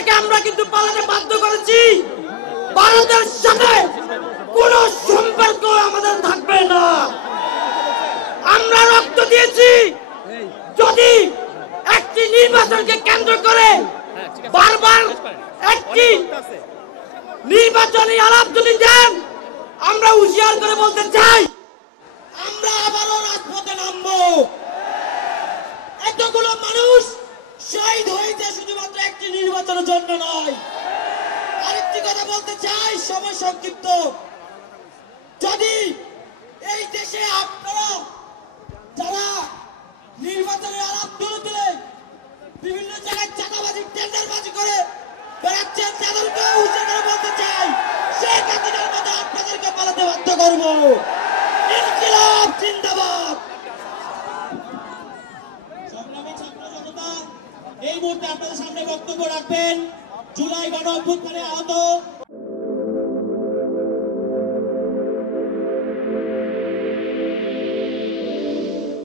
থেকে আমরা কিন্তু পালাতে বাধ্য করেছি। ভারতের সাথে কোন সম্পর্ক আমাদের থাকবে না। আমরা রক্ত দিয়েছি। যদি একটি নির্বাচনকে কেন্দ্র করে বারবার একটি নির্বাচনী আলাপ যদি দেন, আমরা হুঁশিয়ার করে বলতে চাই, আমরা আবারও রাজপথে নামবো। এতগুলো মানুষ শহীদ হয়েছে শুধুমাত্র একটি নির্বাচনের জন্য নয়। আরেকটি কথা বলতে চাই, সময় সংক্ষিপ্ত। যদি এই দেশে আপনারা যারা নির্বাচনের আলাপ তুলে বিভিন্ন জায়গায় চাঁদাবাজি টেন্ডারবাজি করে বেড়াচ্ছেন, তাদেরকে হুঁশিয়ার করে বলতে চাই, শেখ হাসিনার মতো আপনাদেরকে পালাতে বাধ্য করবো। ইনকিলাব জিন্দাবাদ। সংগ্রামী ছাত্র জনতা, এই মুহূর্তে আপনাদের সামনে বক্তব্য রাখবেন জুলাই গণ অভ্যুত্থানে আহত